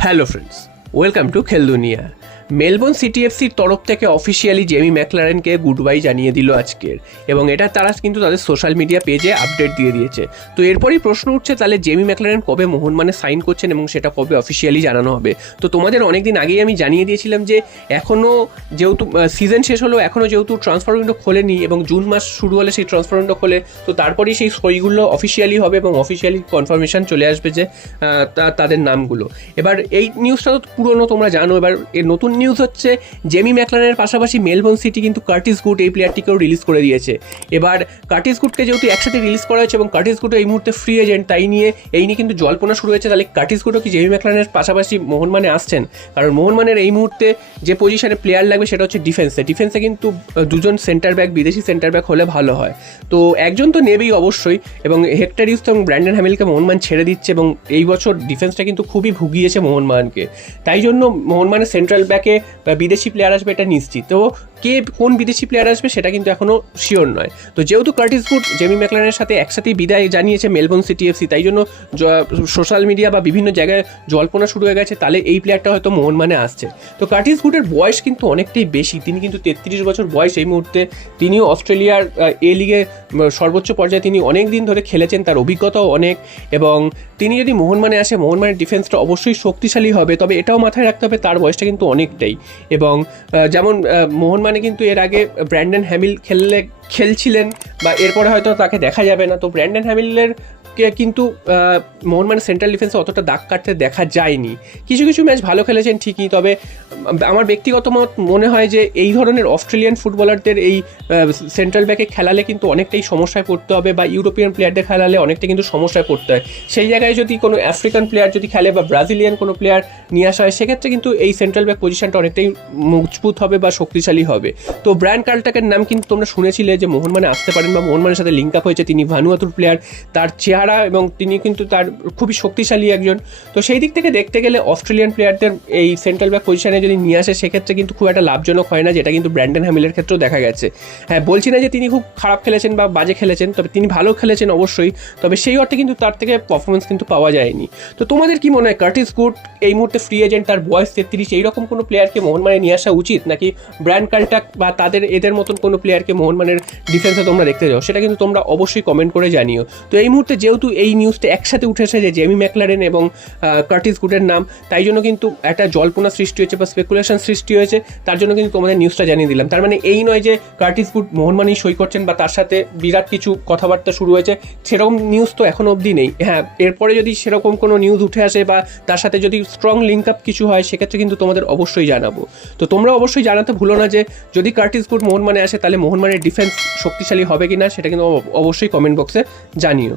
hello friends welcome to Kheldunia Melbourne সিটিএফসির তরফ থেকে officially Jamie ম্যাকলারেনকে গুড বাই জানিয়ে দিল আজকের। এবং এটা তারা কিন্তু তাদের সোশ্যাল মিডিয়া পেজে আপডেট দিয়ে দিয়েছে। তো এরপরই প্রশ্ন উঠছে, তাহলে জেমি ম্যাকলারেন কবে মোহনমানে সাইন করছেন এবং সেটা কবে অফিসিয়ালি জানানো হবে? তো তোমাদের অনেকদিন আগেই আমি জানিয়ে দিয়েছিলাম যে এখনও যেহেতু সিজন শেষ হলো এখনও যেহেতু ট্রান্সফার উইন্ডো খোলেনি এবং জুন মাস শুরু হলে সেই ট্রান্সফার উইন্ডো খোলে, তো তারপরেই সেই সইগুলো অফিসিয়ালি হবে এবং অফিসিয়ালি কনফার্মেশন চলে আসবে যে তাদের নামগুলো। এবার এই নিউজটা তো পুরনো, তোমরা জানো। এবার এর নতুন নিউজ হচ্ছে জেমি ম্যাকলানের পাশাপাশি মেলবোর্ন সিটি কিন্তু কার্টিস গুড এই প্লেয়ারটিকেও রিলিজ করে দিয়েছে। এবার কার্টিস গুডকে যেহেতু একসাথে রিলিজ করা হয়েছে এবং কার্টিস গুডও এই মুহূর্তে ফ্রি এজেন্ট তাই নিয়ে এই নিয়ে কিন্তু জল্পনা শুরু হয়েছে। তাহলে কার্টিস গুডও কি জেমি ম্যাকলানের পাশাপাশি মোহনমানে আসছেন? কারণ মোহনমানের এই মুহূর্তে যে পজিশনে প্লেয়ার লাগবে সেটা হচ্ছে ডিফেন্সে ডিফেন্সে কিন্তু দুজন সেন্টার ব্যাক বিদেশি সেন্টার ব্যাক হলে ভালো হয়। তো একজন তো নেবেই অবশ্যই এবং হেক্টর ইউস এবং ব্র্যান্ডন হ্যামিলকে মোহনমান ছেড়ে দিচ্ছে এবং এই বছর ডিফেন্সটা কিন্তু খুবই ভুগিয়েছে মোহনমানকে তাই জন্য মোহনমানের সেন্ট্রাল ব্যাকে বিদেশি প্লেয়ার আসবে এটা নিশ্চিত। তো কে কোন বিদেশি প্লেয়ার আসবে সেটা কিন্তু এখনও শিওর নয়। তো যেহেতু কার্টিস গুড জেমি ম্যাকলানের সাথে একসাথেই বিদায় জানিয়েছে মেলবোর্ন সিটি এফসি তাই জন্য সোশ্যাল মিডিয়া বা বিভিন্ন জায়গায় জল্পনা শুরু হয়ে গেছে তাহলে এই প্লেয়ারটা হয়তো মোহন মানে আসছে। তো কার্টিস গুডের বয়স কিন্তু অনেকটাই বেশি তিনি কিন্তু তেত্রিশ বছর বয়স এই মুহূর্তে। তিনিও অস্ট্রেলিয়ার এ লিগে সর্বোচ্চ পর্যায়ে তিনি অনেক দিন ধরে খেলেছেন তার অভিজ্ঞতাও অনেক এবং তিনি যদি মোহনমানে আসে মোহনমানের ডিফেন্সটা অবশ্যই শক্তিশালী হবে তবে এটাও মাথায় রাখতে হবে তার বয়সটা কিন্তু অনেকটাই এবং যেমন আহ, মোহনমানে কিন্তু এর আগে ব্র্যান্ডেন হ্যামিল খেললে, খেলছিলেন বা এরপরে হয়তো তাকে দেখা যাবে না। তো ব্র্যান্ডেন হ্যামিলের কিন্তু মোহনবাগান সেন্ট্রাল ডিফেন্সে অতটা দাগ কাটতে দেখা যায়নি। কিছু কিছু ম্যাচ ভালো খেলেছেন ঠিকই, তবে আমার ব্যক্তিগত মত মনে হয় যে এই ধরনের অস্ট্রেলিয়ান ফুটবলারদের এই সেন্ট্রাল ব্যাকে খেলালে কিন্তু অনেকটাই সমস্যায় পড়তে হবে বা ইউরোপিয়ান প্লেয়ারদের খেলালে অনেকটা কিন্তু সমস্যায় পড়তে হয়। সেই জায়গায় যদি কোনো আফ্রিকান প্লেয়ার যদি খেলে বা ব্রাজিলিয়ান কোনো প্লেয়ার নিয়ে আসা হয়, সেক্ষেত্রে কিন্তু এই সেন্ট্রাল ব্যাক পজিশনটা অনেকটাই মজবুত হবে বা শক্তিশালী হবে। তো ব্র্যান্ড কার্লটাকের নাম কিন্তু তোমরা শুনেছিলে যে মোহনমানে আসতে পারেন বা মোহনমানের সাথে লিঙ্ক আপ হয়েছে, তিনি ভানুয়াতুর প্লেয়ার তার চেহারা এবং তিনি কিন্তু তার খুবই শক্তিশালী একজন। তো সেই দিক থেকে দেখতে গেলে অস্ট্রেলিয়ান প্লেয়ারদের এই সেন্ট্রাল ব্যাক পজিশনে যদি নিয়ে আসে, সেক্ষেত্রে কিন্তু খুব একটা লাভজনক হয় না, যেটা কিন্তু ব্র্যান্ডন হ্যামিলের ক্ষেত্রেও দেখা গেছে। হ্যাঁ বলছি না যে তিনি খুব খারাপ খেলেছেন বা বাজে খেলেছেন, তবে তিনি ভালো খেলেছেন অবশ্যই, তবে সেই অর্থে কিন্তু তার থেকে পারফরমেন্স কিন্তু পাওয়া যায়নি। তো তোমাদের কি মনে হয়, কার্টিস গুড এই মুহূর্তে ফ্রি এজেন্ট তার বয়স তেত্রিশ, এইরকম কোনো প্লেয়ারকে মোহনমানে নিয়ে আসা উচিত? নাকি ব্র্যান্ড কাল্টাক বা তাদের, এদের মতন কোনো প্লেয়ারকে মোহনমানের ডিফেন্সে তোমরা দেখতে যাও? সেটা কিন্তু তোমরা অবশ্যই কমেন্ট করে জানিও। তো এই মুহূর্তে যেহেতু এই নিউজটা একসাথে উঠেছে যে জেমি ম্যাকলারেন এবং কার্টিস গুডের নাম, তাই জন্য কিন্তু একটা জল্পনা সৃষ্টি হয়েছে বা স্পেকুলেশন সৃষ্টি হয়েছে, তার জন্য কিন্তু তোমাদের নিউজটা জানিয়ে দিলাম। তার মানে এই নয় যে কার্টিস গুড মোহনমানি সই করছেন বা তার সাথে বিরাট কিছু কথাবার্তা শুরু হয়েছে, সেরকম নিউজ তো এখনও অবধি নেই। হ্যাঁ এরপরে যদি সেরকম কোনো নিউজ উঠে আসে বা তার সাথে যদি স্ট্রং লিঙ্ক আপ কিছু হয়, সেক্ষেত্রে কিন্তু তোমাদের অবশ্যই জানাব। তো তোমরা অবশ্যই জানাতে ভুলো না যে যদি কার্টিস গুড মোহনমানে আসে, তাহলে মোহনমানের ডিফেন্স শক্তিশালী হবে কি না সেটা কিন্তু অবশ্যই কমেন্ট বক্সে জানিও।